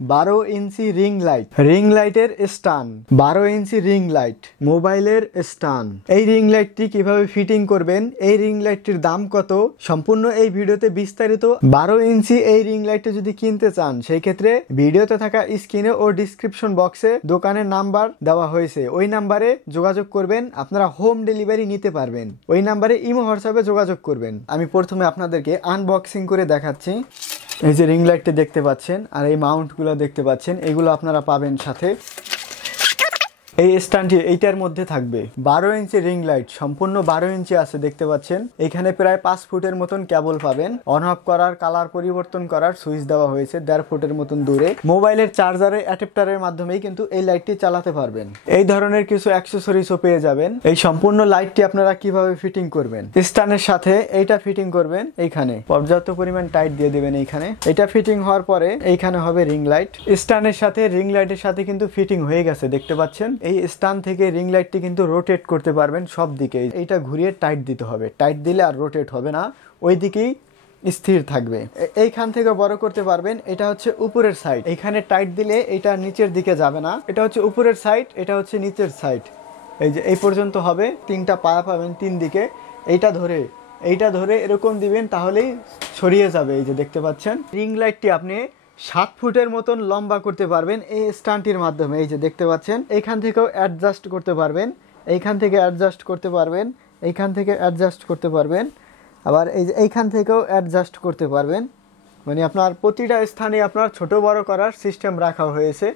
12 ইঞ্চি ring লাইটের stand, 12 ইঞ্চি ring light, মোবাইলের stand. এই রিং লাইটটি কিভাবে ফিটিং করবেন, এই রিং লাইটটির দাম কত, সম্পূর্ণ এই ভিডিওতে বিস্তারিত। 12 ইঞ্চি এই রিং লাইটটি যদি কিনতে চান, সেই ক্ষেত্রে ভিডিওতে থাকা স্ক্রিনে ও ডিসক্রিপশন বক্সে দোকানের নাম্বার দেওয়া হয়েছে, ওই নাম্বারে যোগাযোগ করবেন, আপনারা হোম ডেলিভারি নিতে পারবেন। ওই নাম্বারে ইমো হোয়াটসঅ্যাপে যোগাযোগ করবেন। আমি প্রথমে আপনাদেরকে আনবক্সিং করে দেখাচ্ছি। এই যে রিং লাইটটি দেখতে পাচ্ছেন আর এই মাউন্টগুলো দেখতে পাচ্ছেন, এগুলো আপনারা পাবেন সাথে। এই স্ট্যান্ডটি এইটার মধ্যে থাকবে। 12 ইঞ্চি রিং লাইট, সম্পূর্ণ 12 ইঞ্চি আছে দেখতে পাচ্ছেন। এখানে প্রায় 5 ফুটের মতন কেবল পাবেন। অন অফ করার, কালার পরিবর্তন করার সুইচ দেওয়া হয়েছে 1.5 ফুটের মতন দূরে। মোবাইলের চার্জারের অ্যাডাপ্টারের মাধ্যমেই কিন্তু এই লাইটটি চালাতে পারবেন। এই ধরনের কিছু অ্যাক্সেসরিজও পেয়ে যাবেন। এই সম্পূর্ণ লাইটটি আপনারা কিভাবে ফিটিং করবেন, স্ট্যান্ডের সাথে এইটা ফিটিং করবেন। এইখানে পর্যাপ্ত পরিমাণ টাইট দিয়ে দিবেন। এইখানে এটা ফিটিং হওয়ার পরে এইখানে হবে রিং লাইট। স্ট্যান্ডের সাথে রিং লাইটের সাথে কিন্তু ফিটিং হয়ে গেছে দেখতে পাচ্ছেন। এই স্ট্যান্ড থেকে রিং লাইটটি কিন্তু রোটেট করতে পারবেন সব দিকে। এইটা ঘুরিয়ে টাইট দিতে হবে, টাইট দিলে আর রোটেট হবে না, ওই দিকেই স্থির থাকবে। এইখান থেকে বড় করতে পারবেন। এটা হচ্ছে উপরের সাইড, এইখানে টাইট দিলে এটা নিচের দিকে যাবে না। এটা হচ্ছে উপরের সাইড, এটা হচ্ছে নিচের সাইড। এই যে এই পর্যন্ত হবে, 3টা পায়া পাবেন 3 দিকে। এইটা ধরে এরকম দিবেন, তাহলেই সরিয়ে যাবে। এই যে দেখতে পাচ্ছেন রিং লাইটটি আপনি 7 ফুটের মতন লম্বা করতে পারবেন এই স্ট্যান্ডটির মাধ্যমে। এই যে দেখতে পাচ্ছেন, এইখান থেকেও অ্যাডজাস্ট করতে পারবেন, এইখান থেকে অ্যাডজাস্ট করতে পারবেন, এইখান থেকে অ্যাডজাস্ট করতে পারবেন, আবার এই যে এইখান থেকেও অ্যাডজাস্ট করতে পারবেন। মানে আপনার প্রতিটা স্থানে আপনার ছোট বড় করার সিস্টেম রাখা হয়েছে।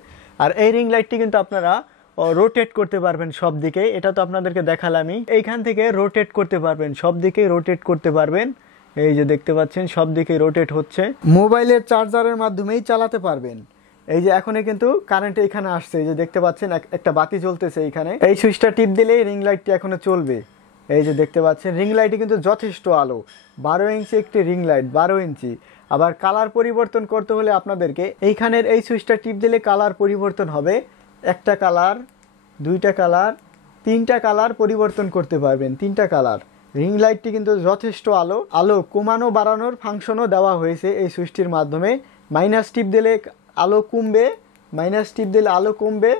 আর এই রিং লাইটটি কিন্তু আপনারা রোটেট করতে পারবেন সব দিকে। এটা তো আপনাদেরকে দেখালামই। এইখান থেকে রোটেট করতে পারবেন, সব দিকে রোটেট করতে পারবেন। এই যে দেখতে পাচ্ছেন সব দিকে রোটেট হচ্ছে। মোবাইলের চার্জারের মাধ্যমেই চালাতে পারবেন। এই যে এখনই কিন্তু কারেন্ট এখানে আসছে, এই যে দেখতে পাচ্ছেন একটা বাতি জ্বলতেছে এইখানে। এই সুইচটা টিপ দিলেই রিং লাইটটি এখনো চলবে। এই যে দেখতে পাচ্ছেন রিং লাইটে কিন্তু যথেষ্ট আলো। 12 ইঞ্চি একটি রিং লাইট, 12 ইঞ্চি। আবার কালার পরিবর্তন করতে হলে আপনাদেরকে এইখানের এই সুইচটা টিপ দিলে কালার পরিবর্তন হবে। একটা কালার, 2টা কালার, 3টা কালার পরিবর্তন করতে পারবেন, 3টা কালার। রিং লাইটটি কিন্তু যথেষ্ট আলো কমানো বাড়ানোর ফাংশনও দেওয়া হয়েছে এই সুইচটির মাধ্যমে। মাইনাস টিপ দিলে আলো কমবে, মাইনাস টিপ দিলে আলো কমবে,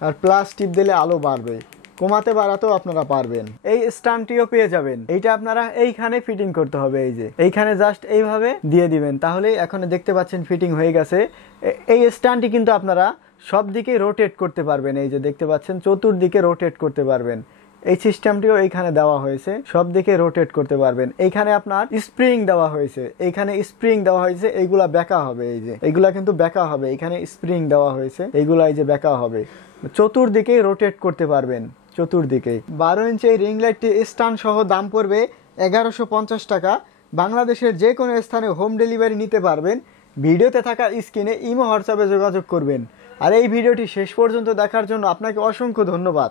আর প্লাস টিপ দিলে আলো বাড়বে। কমাতে বাড়াতেও আপনারা পারবেন। এই স্ট্যান্ডটিও পেয়ে যাবেন। এইটা আপনারা এইখানে ফিটিং করতে হবে। এই যে এইখানে জাস্ট এইভাবে দিয়ে দিবেন, তাহলেই এখন দেখতে পাচ্ছেন ফিটিং হয়ে গেছে। এই স্ট্যান্ডটি কিন্তু আপনারা সব দিকে রোটেট করতে পারবেন। এই যে দেখতে পাচ্ছেন চতুর্দিকে রোটেট করতে পারবেন। এই সিস্টেমটিও এইখানে দেওয়া হয়েছে, সব দিকে রোটেট করতে পারবেন। এইখানে আপনার স্প্রিং দেওয়া হয়েছে, এইখানে স্প্রিং দেওয়া হয়েছে, এইগুলা বেঁকা হবে। এই যে এইগুলা কিন্তু বেঁকা হবে, এইখানে স্প্রিং দেওয়া হয়েছে, এইগুলা এই যে বেঁকা হবে। চতুর্দিকে রোটেট করতে পারবেন, চতুর্দিকে। 12 ইঞ্চি এই রিং লাইটটি স্ট্যান্ড সহ দাম পড়বে 1150 টাকা। বাংলাদেশের যে কোনো স্থানে হোম ডেলিভারি নিতে পারবেন। ভিডিওতে থাকা স্ক্রিনে ইমো হোয়াটসঅ্যাপে যোগাযোগ করবেন। আর এই ভিডিওটি শেষ পর্যন্ত দেখার জন্য আপনাকে অসংখ্য ধন্যবাদ।